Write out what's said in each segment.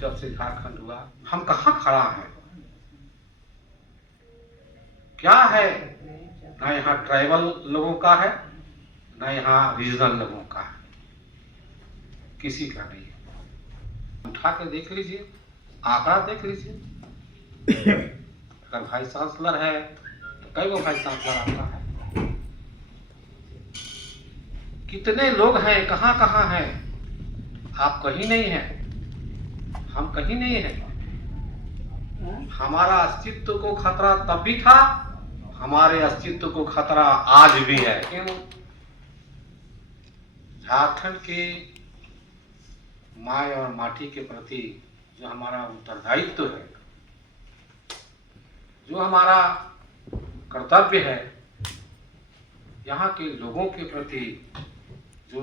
जब से झारखंड हुआ, हम कहाँ खड़ा हैं? क्या है? ना यहाँ ट्राइबल लोगों का है, ना यहाँ रीजनल लोगों का है, किसी का नहीं है। उठा के देख लीजिए, आंकड़ा देख लीजिए। अगर वाइस चांसलर है तो कई गो वाइस चांसलर आपका है? कितने लोग हैं, कहाँ कहाँ हैं? आप कहीं नहीं हैं, हम कहीं नहीं हैं। हमारा अस्तित्व को खतरा तब भी था, हमारे अस्तित्व को खतरा आज भी है। क्यों? झारखंड के माय और माटी के प्रति जो हमारा उत्तरदायित्व है, जो हमारा कर्तव्य है, यहाँ के लोगों के प्रति जो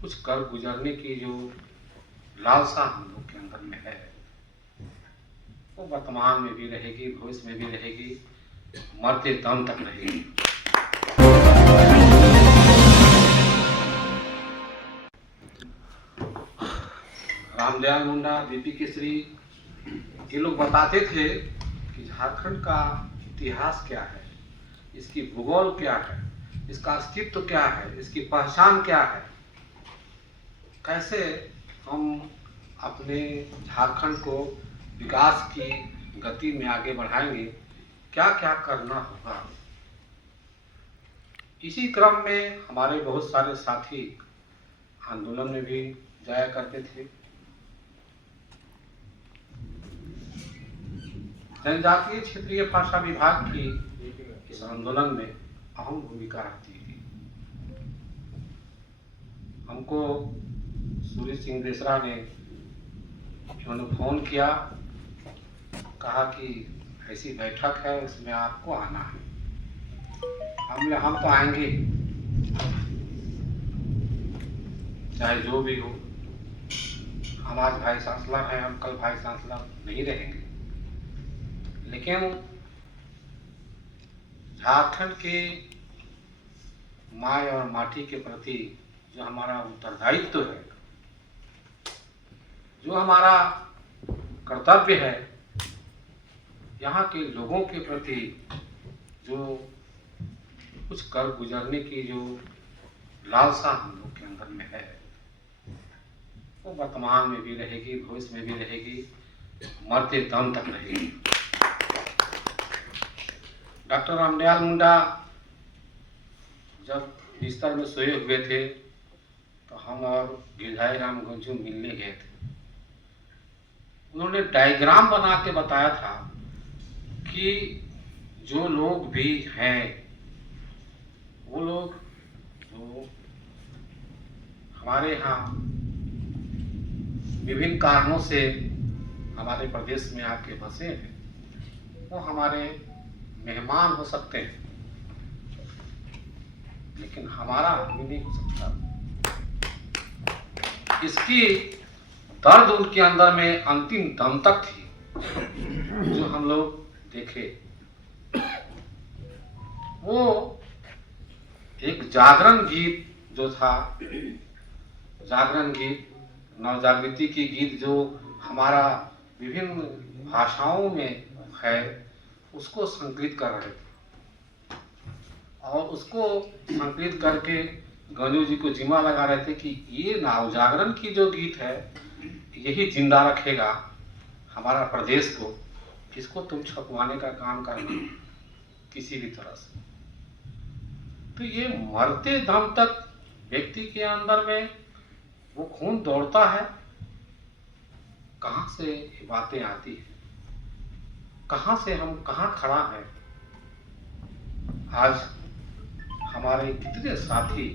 कुछ कर गुजरने की जो लालसा हम लोग के अंदर में है, वो वर्तमान में भी रहेगी, भविष्य में भी रहेगी, मरते दम तक रहेगी। रामदयाल मुंडा, बीपी केसरी, ये लोग बताते थे कि झारखंड का इतिहास क्या है, इसकी भूगोल क्या है, इसका अस्तित्व क्या है, इसकी पहचान क्या है, कैसे हम अपने झारखंड को विकास की गति में आगे बढ़ाएंगे, क्या क्या करना होगा। इसी क्रम में हमारे बहुत सारे साथी आंदोलन में भी जाया करते थे। जनजातीय क्षेत्रीय भाषा विभाग की इस आंदोलन में अहम भूमिका रहती थी। हमको सूर्य सिंह बेसरा ने उन्होंने फोन किया, कहा कि ऐसी बैठक है, उसमें आपको आना है। हम तो आएंगे, चाहे जो भी हो। हम आज वाइस चांसलर हैं, हम कल वाइस चांसलर नहीं रहेंगे, लेकिन झारखंड के माय और माटी के प्रति जो हमारा उत्तरदायित्व है, जो हमारा कर्तव्य है, यहाँ के लोगों के प्रति जो कुछ कर गुजरने की जो लालसा हम लोग के अंदर में है, वो वर्तमान में भी रहेगी, भविष्य में भी रहेगी, मरते दम तक रहेगी। डॉक्टर रामदयाल मुंडा जब बिस्तर में सोए हुए थे तो हम और गिरधारी राम गंजू मिलने गए थे। उन्होंने डायग्राम बना के बताया था कि जो लोग भी हैं, वो लोग जो हमारे यहाँ विभिन्न कारणों से हमारे प्रदेश में आके बसे हैं, वो हमारे मेहमान हो सकते हैं, लेकिन हमारा आदमी नहीं हो सकता। इसकी दर्द उनके अंदर में अंतिम दम तक थी, जो हम लोग देखे। वो एक जागरण गीत जो था, जागरण गीत, नवजागृति की गीत जो हमारा विभिन्न भाषाओं में है, उसको संकलित कर रहे थे और उसको संकलित करके गंजू जी को जिम्मा लगा रहे थे कि ये नवजागरण की जो गीत है, यही जिंदा रखेगा हमारा प्रदेश को, इसको तुम छपवाने का काम करना किसी भी तरह से। तो ये मरते दम तक व्यक्ति के अंदर में वो खून दौड़ता है। कहाँ से ये बातें आती है, कहाँ से हम कहाँ खड़ा है। आज हमारे कितने साथी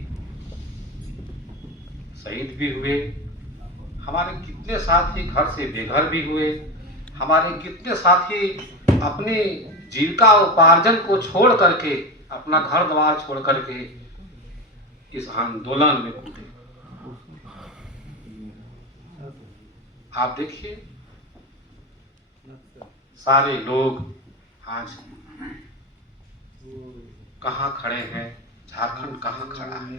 शहीद भी हुए, हमारे कितने साथी घर से बेघर भी हुए, हमारे कितने साथी अपनी जीविका उपार्जन को छोड़ करके, अपना घर द्वार छोड़ करके इस आंदोलन में कूदे। आप देखिए, सारे लोग आज कहाँ खड़े हैं, झारखंड कहाँ खड़ा है।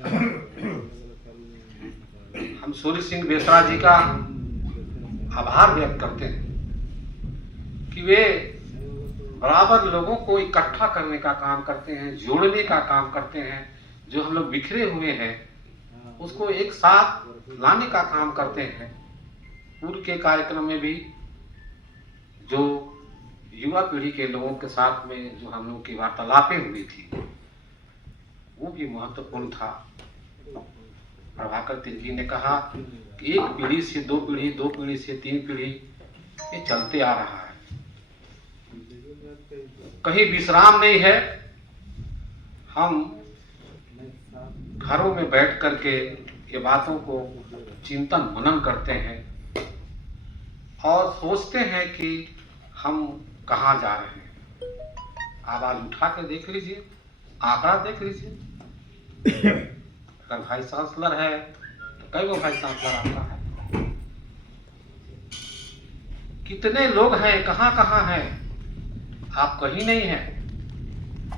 हम सूर्य सिंह बेसरा जी का आभार व्यक्त करते हैं कि वे बराबर लोगों को इकट्ठा करने का काम करते हैं, जोड़ने का काम करते हैं। जो हम लोग बिखरे हुए हैं उसको एक साथ लाने का काम करते हैं। पूर्व के कार्यक्रम में भी जो युवा पीढ़ी के लोगों के साथ में जो हम लोगों की वार्तालापें हुई थी वो भी महत्वपूर्ण था। प्रभाकर तिर्की ने कहा कि एक पीढ़ी से दो पीढ़ी, दो पीढ़ी से तीन पीढ़ी ये चलते आ रहा है, कहीं विश्राम नहीं है। हम घरों में बैठ करके ये बातों को चिंतन मनन करते हैं और सोचते हैं कि हम कहाँ जा रहे हैं। आवाज उठा के देख लीजिए, आंकड़ा देख लीजिए। अगर वाइस चांसलर है तो कई वो वाइस चांसलर आता है, कितने लोग हैं, कहाँ कहाँ हैं। आप कहीं नहीं हैं,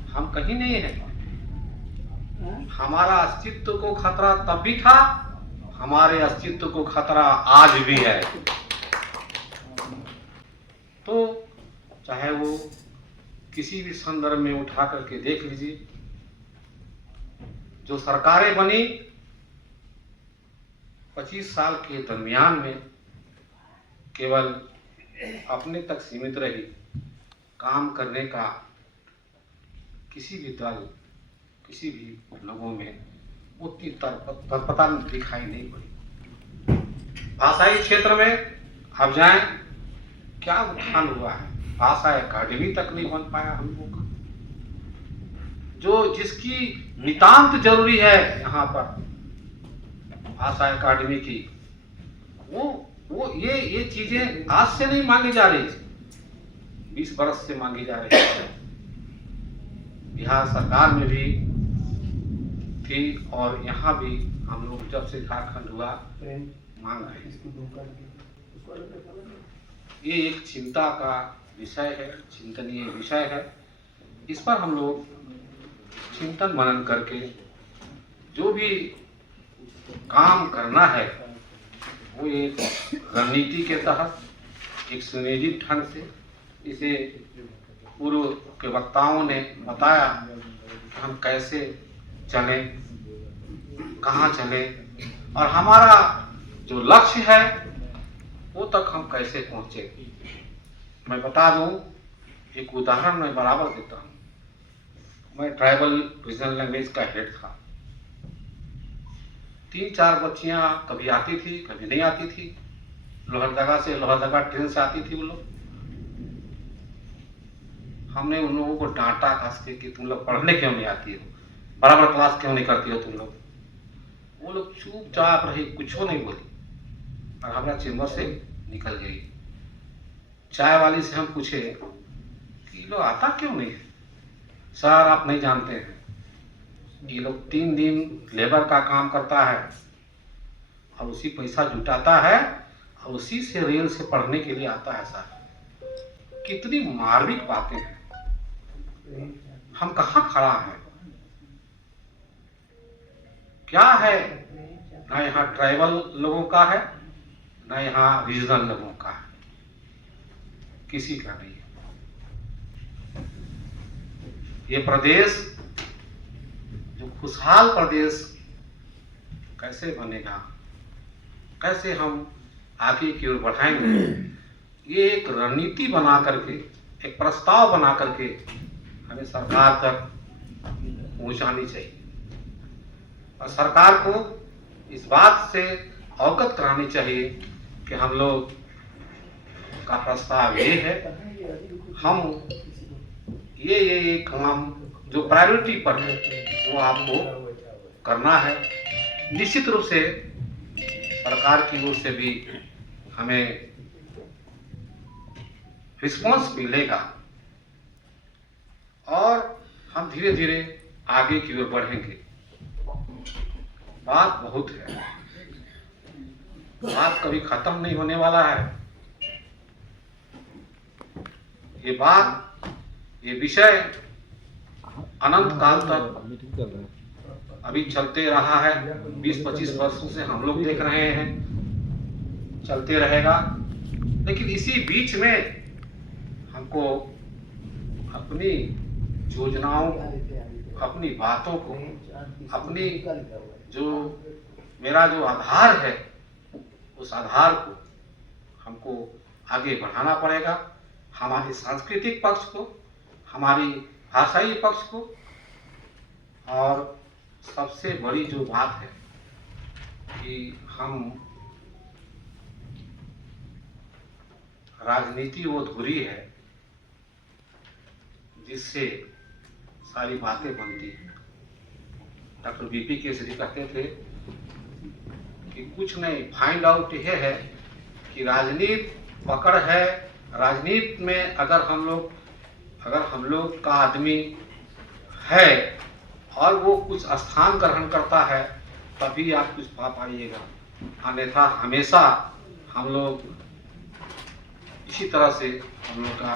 हम कहीं नहीं हैं। हमारा अस्तित्व को खतरा तब भी था, हमारे अस्तित्व को खतरा आज भी है। तो चाहे वो किसी भी संदर्भ में उठा करके देख लीजिए। जो सरकारें बनी 25 साल के दरमियान में केवल अपने तक सीमित रही। काम करने का किसी भी दल, किसी भी लोगों में उतनी तत्परता दिखाई नहीं पड़ी। भाषाई क्षेत्र में अब जाएं, क्या उत्थान हुआ है। भाषा अकादमी तक नहीं बन पाया हम लोगों का, जो जिसकी नितांत जरूरी है यहाँ पर भाषा अकादमी की। वो ये चीजें आज से नहीं मांगी जा रही, 20 बरस से मांगी जा रही है। बिहार सरकार में भी थी और यहाँ भी हम लोग जब से झारखंड हुआ मांग रहे हैं। ये एक चिंता का विषय है, चिंतनीय विषय है। इस पर हम लोग चिंतन मनन करके जो भी काम करना है वो एक रणनीति के तहत, एक सुनियोजित ढंग से, इसे पूर्व के वक्ताओं ने बताया कि हम कैसे चलें, कहाँ चलें और हमारा जो लक्ष्य है वो तक हम कैसे पहुँचे। मैं बता दूं, एक उदाहरण मैं बराबर देता हूँ। मैं ट्राइबल रीजनल लैंग्वेज का हेड था। 3-4 बच्चियां कभी आती थी, कभी नहीं आती थी। लोहरदगा से, लोहरदगा ट्रेन से आती थी वो लोग। हमने उन लोगों को डांटा खास के कि तुम लोग पढ़ने क्यों नहीं आती हो, बराबर क्लास क्यों नहीं करती हो तुम लोग। वो लोग चुपचाप रही, कुछ नहीं बोली और हमारा चेंबर से निकल गई। चाय वाली से हम पूछे कि लोग आता क्यों नहीं है। सर आप नहीं जानते हैं, ये लोग 3 दिन लेबर का काम करता है और उसी पैसा जुटाता है और उसी से रेल से पढ़ने के लिए आता है। सर कितनी मार्मिक बातें हैं। हम कहाँ खड़ा हैं, क्या है। ना यहाँ ट्राइबल लोगों का है, ना यहाँ रीजनल लोगों का है, किसी का नहीं है। ये प्रदेश जो खुशहाल प्रदेश कैसे बनेगा, कैसे हम आगे की ओर बढ़ाएंगे, ये एक रणनीति बना करके, एक प्रस्ताव बना करके हमें सरकार तक पहुंचानी चाहिए और सरकार को इस बात से अवगत करानी चाहिए कि हम लोग का प्रस्ताव ये है। हम ये काम जो प्रायोरिटी पर है वो आपको करना है। निश्चित रूप से सरकार की ओर से भी हमें रिस्पॉन्स मिलेगा और हम धीरे धीरे आगे की ओर बढ़ेंगे। बात बहुत है, बात कभी खत्म नहीं होने वाला है। ये बात, ये विषय अनंत काल तक अभी चलते रहा है। 20-25 वर्षों से हम लोग देख रहे हैं, चलते रहेगा। लेकिन इसी बीच में हमको अपनी योजनाओं, अपनी बातों को, अपनी जो मेरा जो आधार है, उस आधार को हमको आगे बढ़ाना पड़ेगा। हमारे सांस्कृतिक पक्ष को, हमारी भाषाई पक्ष को, और सबसे बड़ी जो बात है कि हम राजनीति वो धुरी है जिससे सारी बातें बनती हैं। डॉक्टर बीपी केसरी कहते थे कि कुछ नहीं, फाइंड आउट यह है कि राजनीति पकड़ है। राजनीति में अगर हम लोग का आदमी है और वो कुछ स्थान ग्रहण करता है तभी आप कुछ पा पाइएगा, अन्यथा हमेशा हम लोग इसी तरह से हम लोग का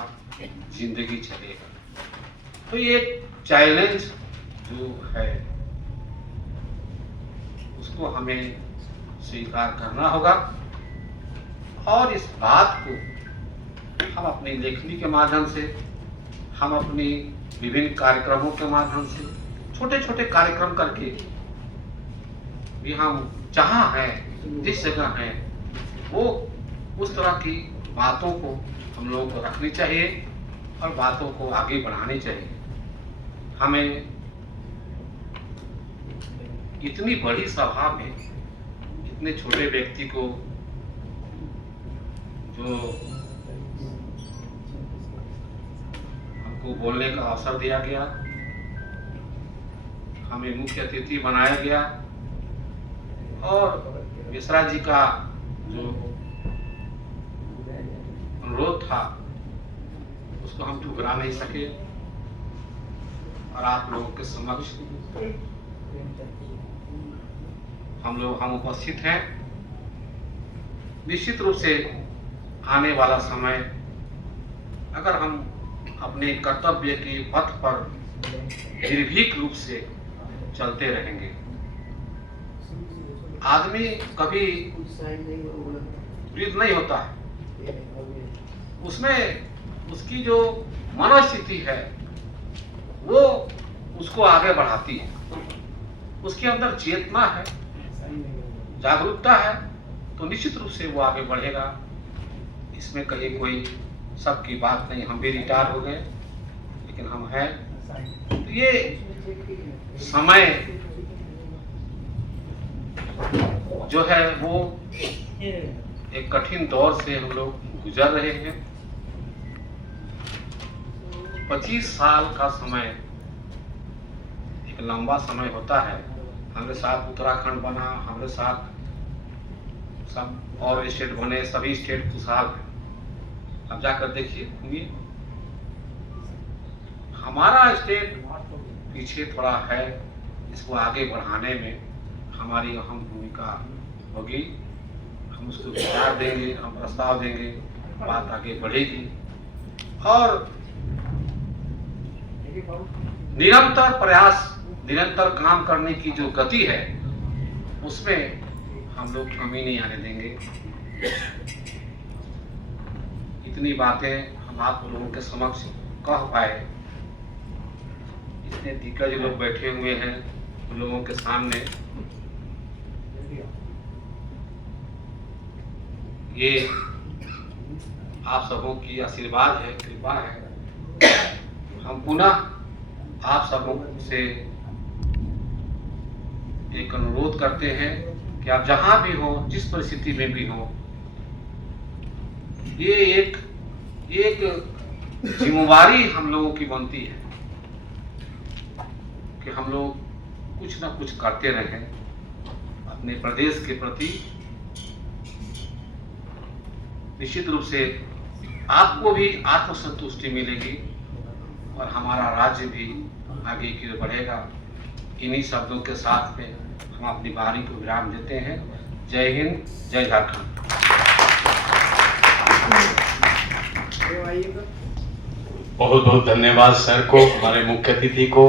जिंदगी चलेगा। तो ये चैलेंज जो है उसको हमें स्वीकार करना होगा और इस बात को हम अपनी लेखनी के माध्यम से, हम अपनी विभिन्न कार्यक्रमों के माध्यम से, छोटे छोटे कार्यक्रम करके भी हम जहाँ हैं, जिस जगह हैं, वो उस तरह की बातों को हम लोगों को रखनी चाहिए और बातों को आगे बढ़ानी चाहिए। हमें इतनी बड़ी सभा में इतने छोटे व्यक्ति को जो हमको बोलने का अवसर दिया गया, हमें मुख्य अतिथि बनाया गया और मिश्रा जी का जो अनुरोध था उसको हम ठुकरा नहीं सके और आप लोगों के समक्ष हम उपस्थित हैं। निश्चित रूप से आने वाला समय अगर हम अपने कर्तव्य के पथ पर निर्भीक रूप से चलते रहेंगे, आदमी कभी वृद्ध नहीं होता है, उसमें उसकी जो मनोस्थिति है वो उसको आगे बढ़ाती है। उसके अंदर चेतना है, जागरूकता है, तो निश्चित रूप से वो आगे बढ़ेगा। इसमें कहीं कोई सबकी बात नहीं। हम भी रिटायर हो गए लेकिन हम हैं, तो ये समय जो है वो एक कठिन दौर से हम लोग गुजर रहे हैं। 25 साल का समय एक लंबा समय होता है। हमारे साथ उत्तराखंड बना, हमारे साथ सब और स्टेट बने, सभी स्टेट खुशहाल हैं। अब जाकर देखिए, घूमिए, हमारा स्टेट पीछे थोड़ा है। इसको आगे बढ़ाने में हमारी अहम भूमिका होगी। हम उसको विचार देंगे, हम प्रस्ताव देंगे, बात आगे बढ़ेगी और निरंतर प्रयास, निरंतर काम करने की जो गति है उसमें हम लोग कमी नहीं आने देंगे। इतनी बातें हम आप लोगों के समक्ष कह पाए। इतने दिग्गज लोग बैठे हुए हैं उन लोगों के सामने, ये आप सबों की आशीर्वाद है, कृपा है। हम पुनः आप सबों से एक अनुरोध करते हैं कि आप जहां भी हो, जिस परिस्थिति में भी हो, ये एक जिम्मेवारी हम लोगों की बनती है कि हम लोग कुछ ना कुछ करते रहें अपने प्रदेश के प्रति। निश्चित रूप से आपको भी आत्मसंतुष्टि मिलेगी और हमारा राज्य भी आगे की ओर बढ़ेगा। इन्हीं शब्दों के साथ में हम अपनी बारी को विराम देते हैं। जय हिंद, जय झारखंड। बहुत बहुत धन्यवाद सर को, हमारे मुख्य अतिथि को।